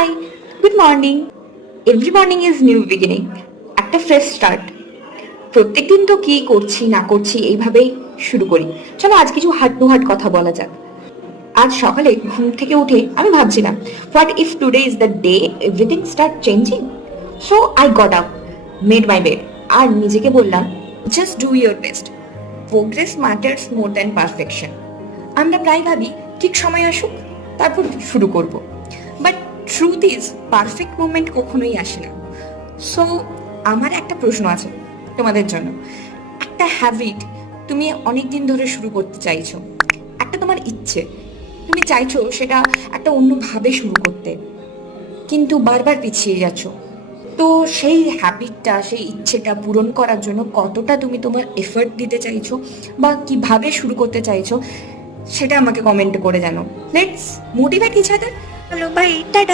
Hi good morning every morning is new beginning একটা fresh start প্রত্যেকদিন তো কি করছি, না করছি এইভাবেই শুরু করি। চলো আজ কিছু হাট টু হাট কথা বলা যাক। আজ সকালে ঘুম থেকে উঠে আমি ভাবছিলাম what if today is the day everything start changing so I got up made my bed আর নিজেকে বললাম just do your best progress matters more than perfection আমরা প্রায় ভাবি, ঠিক সময় আসুক, তারপর শুরু করব। But truth is perfect movement কখনোই আসে না। সো আমার একটা প্রশ্ন আছে তোমাদের জন্য। একটা হ্যাবিট তুমি অনেক দিন ধরে শুরু করতে চাইছো। একটা তোমার ইচ্ছে। তুমি চাইছো সেটা একটা অন্যভাবে শুরু করতে। কিন্তু বারবার পিছিয়ে যাচ্ছ। তো সেই হ্যাবিটটা সেই ইচ্ছেটা পূরণ করার জন্য কতটা তুমি তোমার এফর্ট দিতে চাইছো বা কীভাবে শুরু করতে চাইছো, সেটা আমাকে কমেন্ট করে জানো let's motivate each hello bye tata.